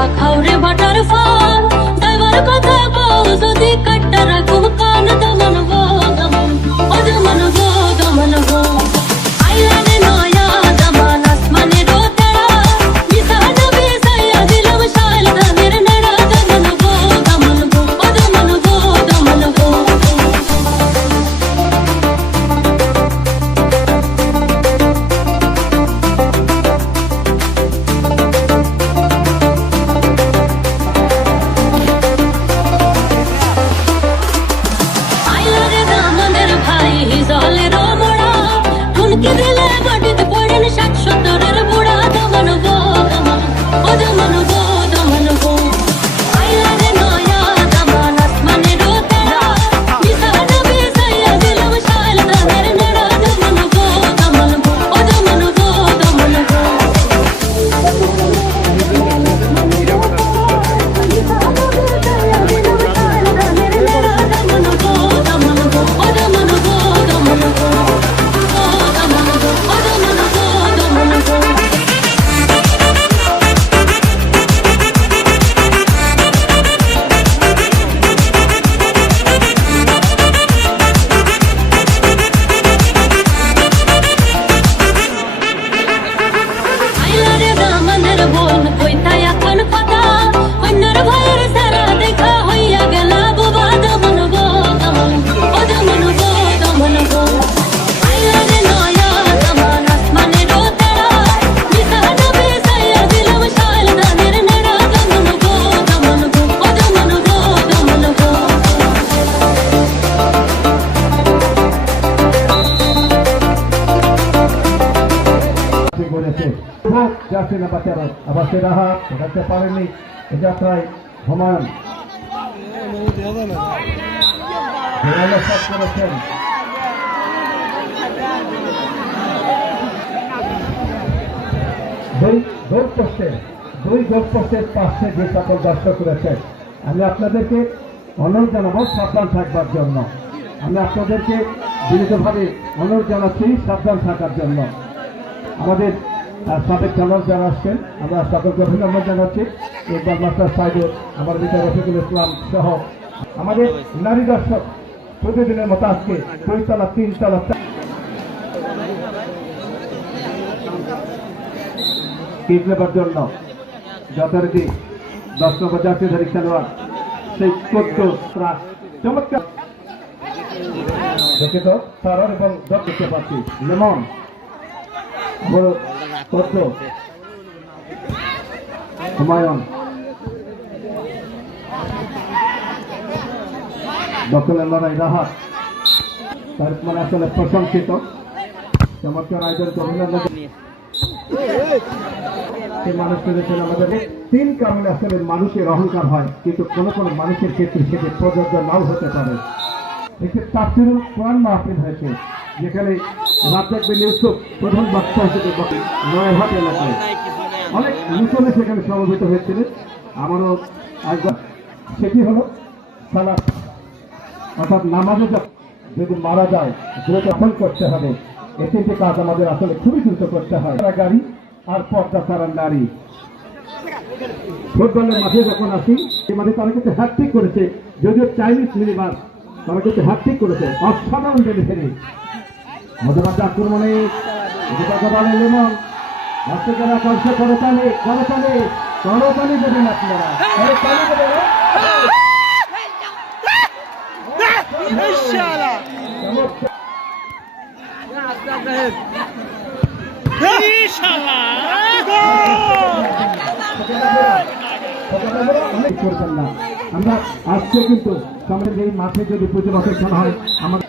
চা খাওরে বাটার ফল ড্রাইভার কথা কও যদি কাটটা রাখো কান দমন গো দমন ও দমন গো দমন গো আইলানে নয়া দমন আসমানে রোতেড়া মিসান বেসায়া দিলম শাল ধানের নড়া দমন গো ও দমন গো দমন গো ঠুনকি দিলে বাটিতে পড়েন ৬০-৭০-এর বুড়া দমন গো দমন ও দমন গো দমন গো আইলারে নয়া দমন আসমানে রোতেড়া মিসান বেসায়া দিলম শাল ধানের নড়া দমন গো ও দমন গো দমন গো যাচ্ছে না বাচ্চারা আবার সে রাহা রাখতে পারেনি এ যাত্রায় হুমায়ুন করেছেন দুই গোল পোস্টের পাশে যে সকল দর্শক করেছেন আমি আপনাদেরকে অনুরোধ জানাবো সাবধান থাকবার জন্য আমি আপনাদেরকে বিনীতভাবে অনুরোধ জানাচ্ছি সাবধান থাকার জন্য আমাদের সাবেক খেলোয়াড় যারা আসছেন আমরা সকলকে অভিনন্দন জানাচ্ছি ইকবাল মাস্টার সাইদুর আমার ভিতরে রফিকুল ইসলাম সহ আমাদের নারী দর্শক প্রতিদিনের মতো আজকে 2তলা 3তলা কিট নেবার জন্য যথারীতি 10 নম্বর জাতীয়ধারী খেলোয়াড় সেই চমৎকার দুঃখিত সারার এবং দেখতে পাচ্ছি লেমন হুমায়ুন দখলের লড়াই রাহাত তার মানে আসলে প্রশংসিত চমৎকার আয়োজনকে অভিনন্দন মানুষ পেয়েছেন আমাদের 3 কারণে আসলে মানুষের অহংকার হয় কিন্তু কোনো কোনো মানুষের ক্ষেত্রে সেটি প্রযোজ্য নাও হতে পারে একটি তাফসীরুল কোরআন মাহফিল হয়েছে যেখানে রাজ্জাক বিন ইউসুফ প্রধান বক্তা হিসেবে নয়াহাট এলাকায় অনেক মুসল্লি সেখানে সমবেত হয়েছিলেন আমারও একবার সেটি হলো সালাত অর্থাৎ নামাজে যদি মারা যায় দ্রুত আমল করতে হবে এই 3টি কাজ আমাদের আসলে খুবই দ্রুত করতে হয় গাড়ি আর পর্দা ছাড়ার নারী ফুটবলের মাঠে যখন আসি এই মাঠে তারা কিন্তু হ্যাটট্রিক করেছে যদিও চাইনিজ মিনিমার তারা কিন্তু হ্যাটট্রিক করেছে অসাধারণ ডেলিভারি মধ্যমাত্রা আক্রমণে লেমন দর্শকেরা কলসে করতালি দেবেন আপনারা করবেন না আমরা আজকে কিন্তু আমাদের এই মাঠে যদি প্রতি বছর খেলা হয় আমার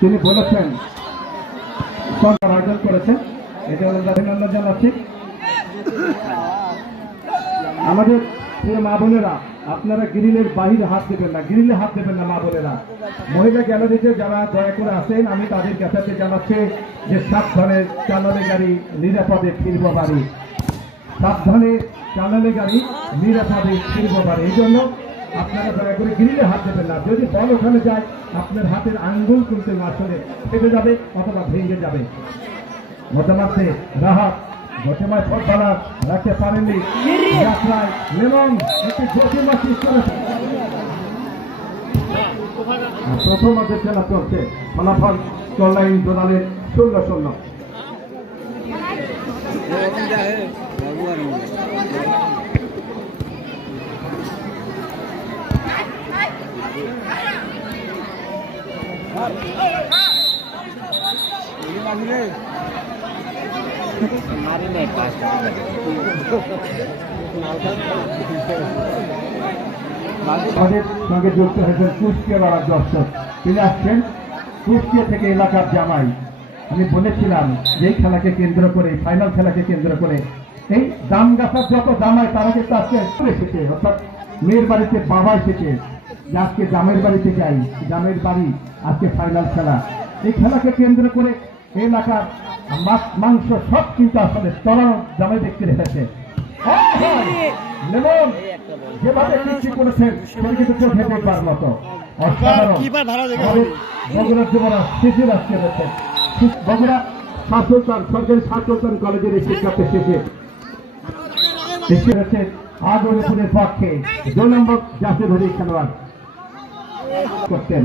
তিনি বলেছেন সরকার আয়োজন করেছেন এটা অভিনন্দন জানাচ্ছি আমাদের প্রিয় মা বোনেরা আপনারা গ্রিলের বাহিরে হাত দেবেন না গ্রিলে হাত দেবেন না মা বোনেরা মহিলা গ্যালারিতে যারা দয়া করে আসেন আমি তাদের কাছে জানাচ্ছি যে সাবধানে চালালে গাড়ি নিরাপদে ফিরব বাড়ি সাবধানে চালালে গাড়ি নিরাপদে ফিরব বাড়ি এই জন্য আপনারা দয়া করে গ্রিলে হাত দেবেন না যদি বল ওখানে যায় আপনার হাতের আঙ্গুল কিন্তু আসলে ফেটে যাবে অথবা ভেঙে যাবে মধ্যমার্থে রাহাত গতিময় ফুটবলার রাখতে পারেননি, যাত্রায় লেমন একটি গতিময় সৃষ্টি করেছে। প্রথম অর্ধের খেলা চলছে, ফলাফল কল্যাণ জোনালের 0-0। আমাদের সঙ্গে যুক্ত হয়েছেন কুষ্টিয়ার আর দর্শক, তিনি আসছেন কুষ্টিয়া থেকে এলাকার জামাই। আমি বলেছিলাম যে এই খেলাকে কেন্দ্র করে, ফাইনাল খেলাকে কেন্দ্র করে এই দাম গাছার যত জামাই তারা কিন্তু আজকে এসেছে, অর্থাৎ মেয়ের বাড়িতে বাবা এসেছে, আজকে জামের বাড়িতে যাই, জামের বাড়ি আজকে ফাইনাল খেলা। এই খেলাকে কেন্দ্র করে এলাকার মাছ মাংস সব কিন্তু আসলে চড়ানো জামাই ব্যক্তি রেখেছে। লেমন যেভাবে সৃষ্টি করেছেন সেটা কিন্তু চোখে দেখবার মতো অসাধারণ। বগুড়ার যুবরাজ শিশির আজকে রয়েছেন, বগুড়া শাহ সুলতান সরকারি শাহ সুলতান কলেজের এই শিক্ষার্থী শিশির হচ্ছে আগুনের পক্ষে 2 নম্বর জাতীয় ধরে খেলোয়াড় করতেন।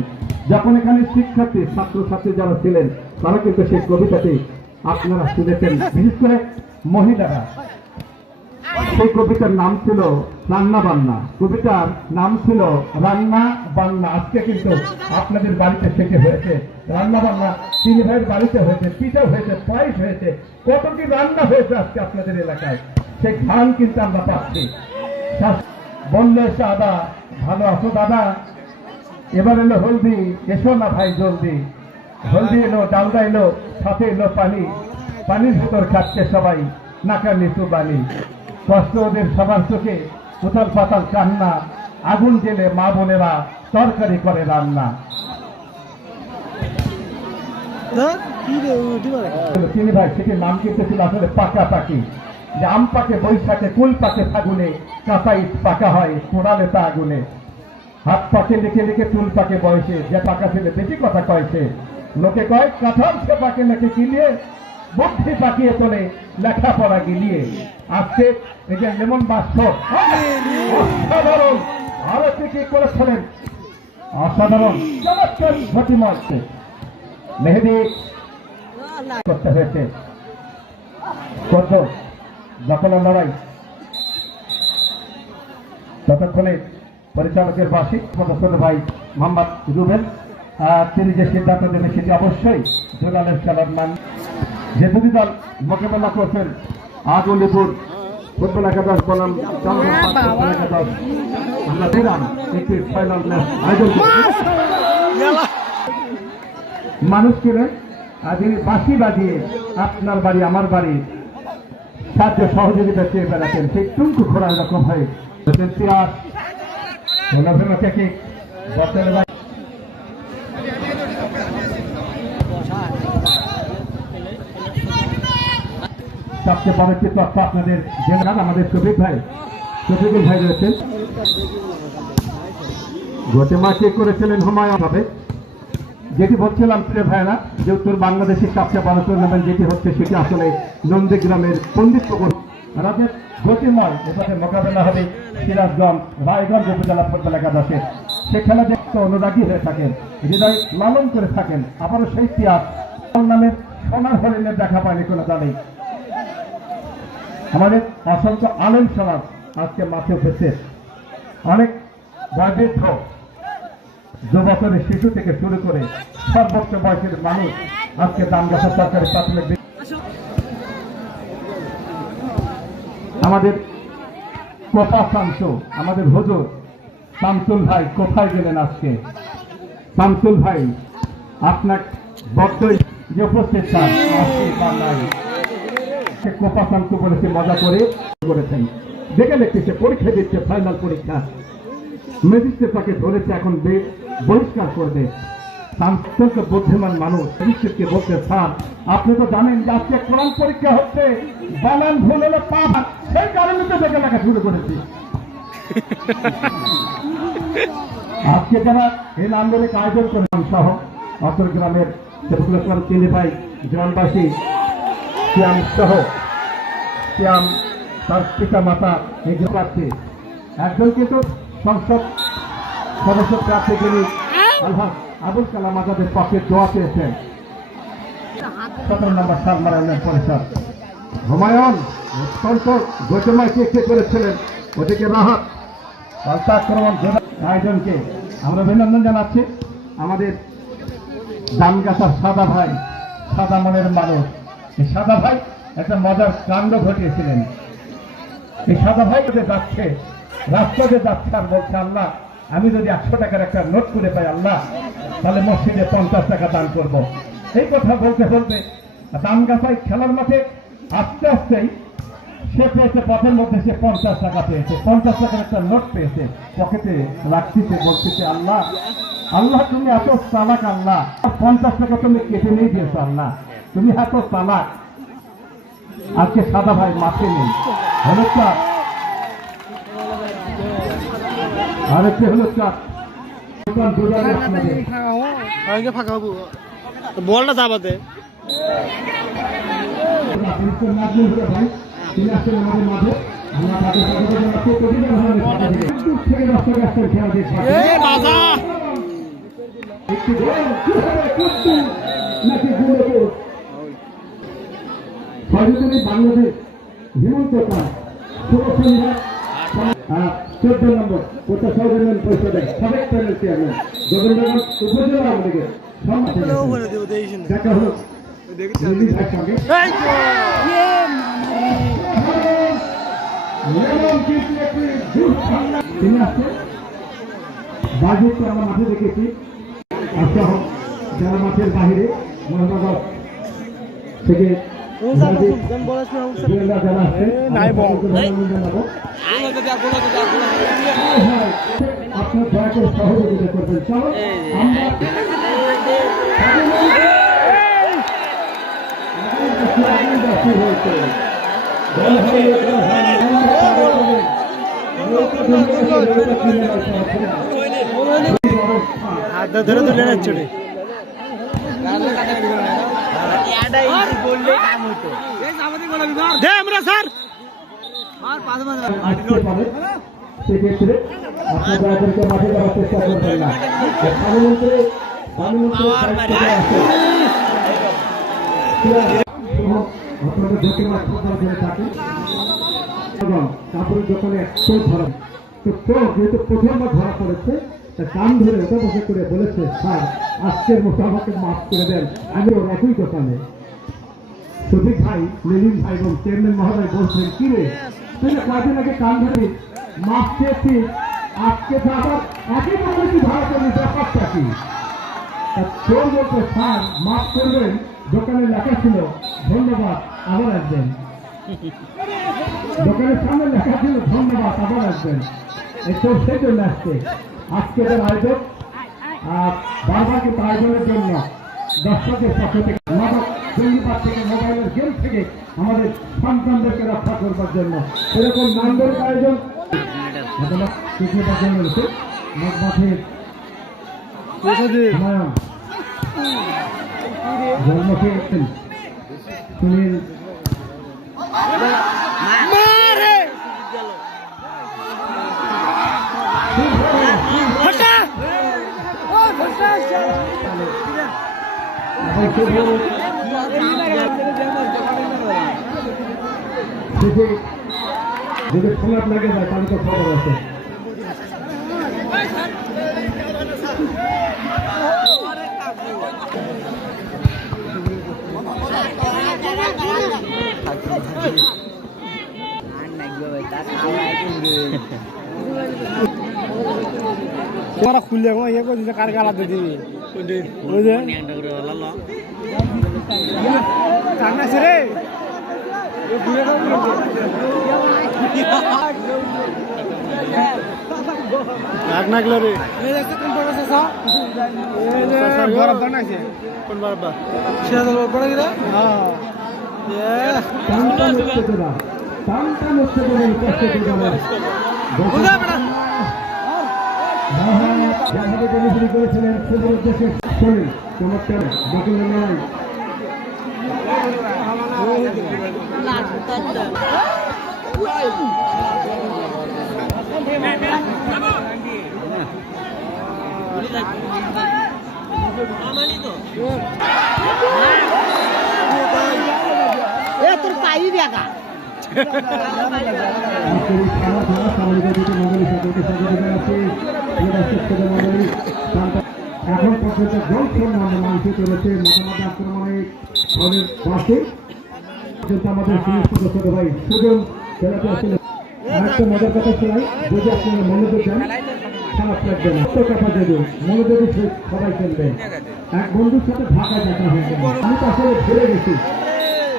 যখন এখানে শিক্ষার্থী ছাত্রছাত্রী যারা ছিলেন তারা কিন্তু সেই কবিতাটি আপনারা শুনেছেন, বিশেষ করে মহিলারা। সেই কবিতার নাম ছিল রান্না বান্না, কবিতার নাম ছিল রান্না বান্না। আজকে কিন্তু আপনাদের বাড়িতে থেকে হয়েছে রান্না বান্না, 3 ভাইয়ের বাড়িতে হয়েছে, পিঠা হয়েছে, পায়েস হয়েছে, কত কি রান্না হয়েছে আজকে আপনাদের এলাকায়। সেই ঘান কিন্তু আমরা পাচ্ছি। বললে এসে আদা, ভালো আছো দাদা, এবার এলো হলদি, এসো না ভাই জলদি। হলদি এলো, ডালদা এলো, সাথে এলো পানি, পানির ভিতর খাচ্ছে সবাই নাকা নিচু বালি। কষ্ট ওদের সবার চোখে, উথাল পাতাল কান্না, আগুন জেলে মা বোনেরা তরকারি করে রান্না। তিনি ভাই সেটি নাম কিন্তু ছিল আসলে পাকা পাকি, যে আম পাকে বৈশাখে, কুল পাকে ফাগুনে, কাঁচা ইট পাকা হয় পোড়ালে তা আগুনে। হাত পাকে লিখে লিখে চুল পাকে বয়সে, যে পাকা ছেলে বেশি কথা কয়েছে। লোকে কয় কাঁঠাল সে পাকে লেখে কিলিয়ে, বুদ্ধি পাকিয়ে তোলে লেখাপড়া গিলিয়ে। আজকে এই যে লেমন বাস্তব অসাধারণ, আরো কি করেছিলেন অসাধারণ চমৎকার ঘটিময় মেহেদি করতে হয়েছে। কত দখলের লড়াই, ততক্ষণে পরিচালকের বার্ষিক ছোট ভাই মোহাম্মদ রুবেল তিনি যে সিদ্ধান্ত দেবেন সেটি অবশ্যই জোনালের খেলার মান। যে দুটি দল মোকাবেলা করছেন আগুলিপুর ফুটবল একাদশ বনাম ফুটবল একাদশ, আমরা দিলাম একটি ফাইনাল ম্যাচ আয়োজন করছি। মানুষ কিনে আজ বাঁশি বাজিয়ে আপনার বাড়ি আমার বাড়ি সাহায্য সহযোগিতা চেয়ে বেড়াতেন, সেই টুঙ্কু খোড়া রকম হয়ে ইতিহাস থেকে সবচেয়ে বড় একটি তথ্য আপনাদের জেনারেল আমাদের শফিকুল ভাই রয়েছেন। গতিমা কে করেছিলেন হুমায়ুন হবে, যেটি বলছিলাম প্রিয় ভাইরা, যে উত্তর বাংলাদেশের সবচেয়ে বড় টুর্নামেন্ট যেটি হচ্ছে সেটি আসলে নন্দীগ্রামের পণ্ডিতপুকুর রাজের গতিময়। এটাতে মোকাবেলা হবে সিরাজগঞ্জ রায়গঞ্জ উপজেলা ফুটবল একাদশের। সে খেলা দেখতে অনুরাগী হয়ে থাকেন, হৃদয় লালন করে থাকেন। আবারও সেই ইতিহাস নামের সোনার হরিণের দেখা পায়নি কোনো দলেই। আমাদের অসংখ্য আলেম সমাজ আজকে মাঠে উঠেছে, অনেক বয়োবৃদ্ধ যুবকের শিশু থেকে শুরু করে সর্বোচ্চ বয়সের মানুষ আজকে দামগাছা সরকারি প্রাথমিক। আমাদের কোপা শামসু, আমাদের হুজুর শামসুল ভাই কোথায় গেলেন আজকে? শামসুল ভাই আপনার বক্তব্য যে উপস্থিত কোপা শামসু বলেছে, মজা করে করেছেন, দেখে লিখতেছে, পরীক্ষা দিচ্ছে, ফাইনাল পরীক্ষা। ম্যাজিস্ট্রেট তাকে ধরেছে, এখন বহিষ্কার করবে। অত্যন্ত বুদ্ধিমান মানুষ ম্যাজিস্ট্রেটকে বলতে, স্যার আপনি তো জানেন যে আজকে কোরআন পরীক্ষা হচ্ছে, বানান ভুল হলে পাপ, সেই কারণে তো দেখে লেখা শুরু করেছি। আজকে যারা এই আন্দোলনের আয়োজন করেন সহ অতর গ্রামের চিনি ভাই, গ্রামবাসী সহ সিয়াম তার পিতা মাতা নিজে প্রার্থী একজন কিন্তু সংসদ সদস্য প্রার্থী যিনি আলহাজ আবুল কালাম আজাদের পক্ষে দোয়া পেয়েছেন 17 নম্বর সালমারা ইউনিয়ন পরিষদ হুমায়ুন অত্যন্ত গতিময় চেষ্টা করেছিলেন ওদিকে রাহাত পাল্টা আক্রমণ আয়োজনকে আমরা অভিনন্দন জানাচ্ছি আমাদের দামগাছার সাদা ভাই সাদা মনের মানুষ এই সাদা ভাই একটা মজার কাণ্ড ঘটিয়েছিলেন এই সাদা ভাই যে যাচ্ছে রাস্তাতে যাচ্ছে আর বলছে আল্লাহ আমি যদি 100 টাকার একটা নোট করে পাই আল্লাহ তাহলে মসজিদে 50 টাকা দান করব এই কথা বলতে বলতে দামগাছায় খেলার মাঠে আস্তে আস্তেই সে পেয়েছে পথের মধ্যে সে 50 টাকা পেয়েছে 50 টাকার একটা নোট পেয়েছে পকেটে রাখতেছে বলতেছে আল্লাহ আল্লাহ তুমি এত চালাক আল্লাহ 50 টাকা তুমি কেটে নিয়ে দিয়েছো আল্লাহ তুমি এত চালাক আজকে সাদা ভাই মাঠে নেই হলো চাপ আরেকটি হলো চাপ ফাঁকা হবো বলটা চাপাতে বাংলাদেশ হিমন্ত 14 নম্বর কোথা সৌজন্য পরিষদের সাবেক প্যানেল চেয়ারম্যান গোবিন্দগঞ্জ উপজেলা আমাদেরকে দেখা হলো তিনি আসছেন বাজেটকে আমরা মাঠে দেখেছি সহ যারা মাঠের বাহিরে মোহাম্মদ থেকে যারা আসছেন আপনার দয়া করে সহযোগিতা করবেন চলো ধরে তুলে যাচ্ছে আমরা স্যার সেক্ষেত্রে আপনার দয়াদেরকে মাঠে যাওয়ার চেষ্টা করবেন না আপনাদের দোকানে থাকে কাপড়ের দোকানে একটু ধরা তো যেহেতু প্রথমবার ধরা পড়েছে তা কান ধরে ওটা বসে করে বলেছে স্যার আজকের মতো আমাকে মাফ করে দেন আমি ওর একই দোকানে সঠিক ভাই লেলিন ভাই এবং চেয়ারম্যান মহোদয় বলছেন কি রে তুই কয়েকদিন আগে কান ধরে মাফ চেয়েছি আজকে তো আবার একই দোকানে কি ভাড়া করবি ব্যাপারটা কি তোর বলতে স্যার মাফ করবেন দোকানে লেখা ছিল ধন্যবাদ আবার আসবেন দোকানের সামনে লেখা ছিল ধন্যবাদ আবার আসবেন একটু সেই জন্য আসছে আজকে আয়োজক বারবার কিন্তু আয়োজনের জন্য দর্শকের পক্ষ থেকে জঙ্গিবাদ থেকে মোবাইলের গেম থেকে আমাদের সন্তানদেরকে রক্ষা করবার জন্য এরকম নান্দনিক আয়োজন জন্য রয়েছে মাঠের জন্মকে সুনীল যদি খারাপ লাগে যায় তাহলে তো খবর আছে তোরা খুললে ইয়ে করে দিলে কার গালা দিবি ওই যে কান্নাছে রে নাগলো রে বরফ বানাইছে কোন বরফ সেটা পড়ে গেল ডেলিভারি করেছিলেন সেগুলোর উদ্দেশ্যে চমৎকার বকুলের লড়াই তোর পাই দেখা এখন পর্যন্ত জলক্ষণ মানুষে চলেছে মতামত আক্রমণে ফলের পাশে আমাদের ছোট ভাই সুজন খেলাতে আসলে আরেকটা মজার কথা শোনাই যদি আপনারা মনোযোগ দেন খারাপ লাগবে না কথা দেবে মনোযোগী সবাই খেলবেন এক বন্ধুর সাথে ঢাকায় দেখা হয়ে গেল আমি তো আসলে ভুলে গেছি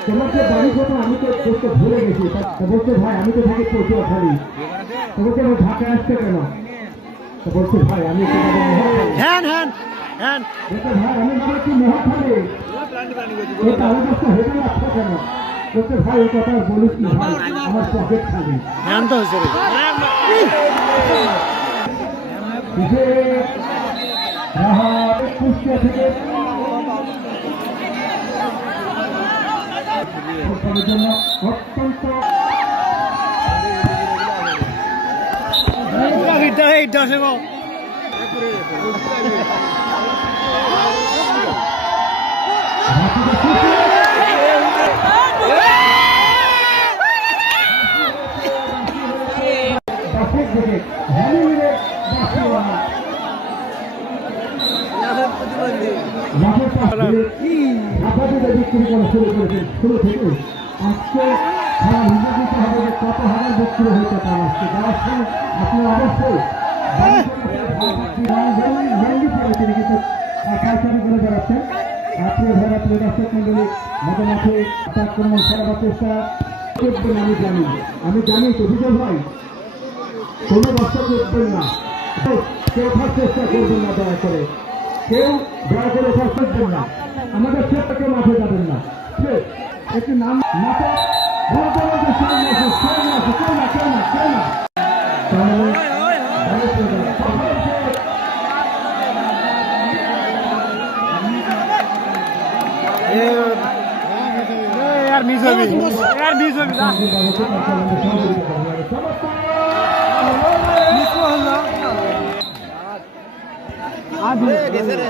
তোমার যে বাড়ি কথা আমি তো করতে ভুলে গেছি বলছে ভাই আমি তো থাকি পটুয়াখালী তোমাকে ঢাকায় আসতে কেন বলছে ভাই আমি হ্যাঁ হ্যাঁ হ্যাঁ ভাই আমি কি মহাখালী হেঁটে আসছে কেন বলছে ভাই এই কথা বলিস না ভাই আমার পকেট খালি হ্যাঁ তো হয়েছে কুষ্টিয়া থেকে জন্য অত্যন্ত এইটা আছে গো বিক্রি করা শুরু করেছেন শুরু থেকে আজকে সারা হিসাব দিতে হবে যে কত হাজার বিক্রি হয়েছে তার আজকে যাওয়ার সময় আপনারা অবশ্যই তিনি কিন্তু কালচারি করে বেড়াচ্ছেন প্রিয় ভাইরা প্রিয় দর্শক মন্ডলী মতামতে আক্রমণ করার চেষ্টা করবেন আমি জানি তো বিজয় ভাই কোনো দর্শক করবেন না কেউ ওঠার চেষ্টা করবেন না দয়া করে কেউ দয়া করে ওঠার করবেন না আমাদের ক্ষেত্রে কেউ মাঠে যাবেন না একটি নাম মাঠে यार मिस हो गई यार मिस हो गई मिस हो गया आज कैसे रे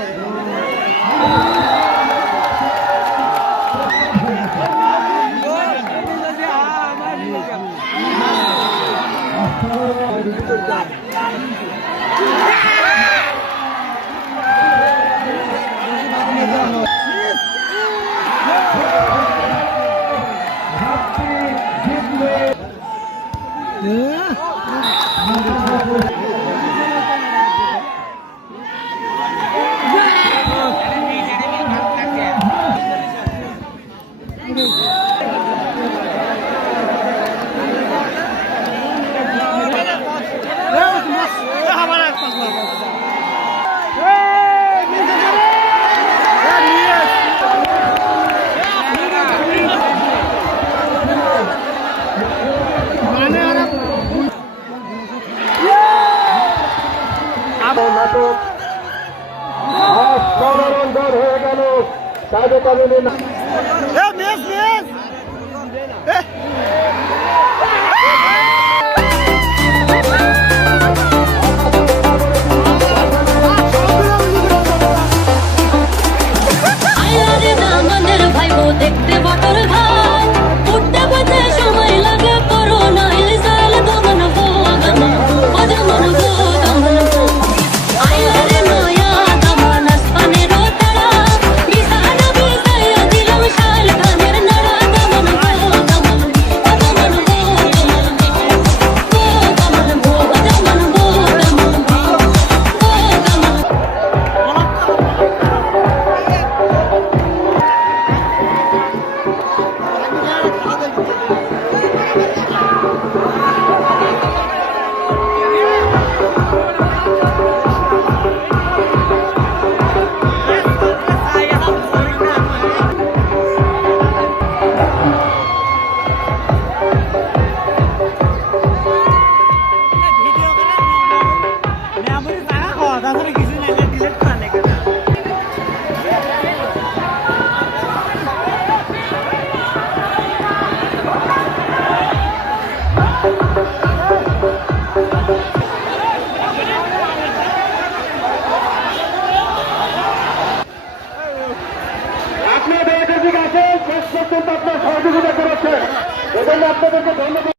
নাটক অসাধারণ দর হয়ে গেল